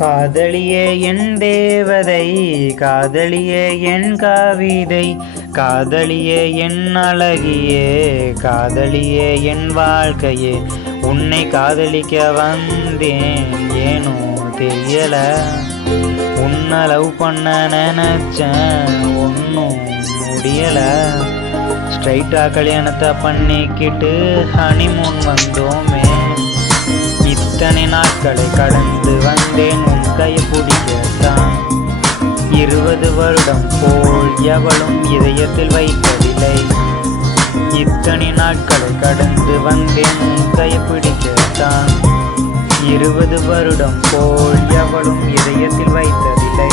காதலியே என் தேவதை, காதலியே என் கவிதை, காதலியே என் அழகியே, காதலியே என் வாழ்க்கையே. உன்னை காதலிக்க வந்தேன் ஏனோ தெரியல, உன்னை லவ் பண்ண நினைச்சேன் ஒன்றும் முடியல. ஸ்ட்ரைட்டா கல்யாணத்தை பண்ணிக்கிட்டு ஹனிமூன் வந்தோமே, இத்தனை நாட்களை கடந்து வந்தேன் உன் கையை பிடிக்கத்தான். 20 வருடம் போல் எவளும் இதயத்தில் வைக்கவில்லை, இத்தனை நாட்களை கடந்து வந்தேன் உன் கையை பிடிக்கத்தான். 20 வருடம் போல் எவளும் இதயத்தில் வைத்ததில்லை.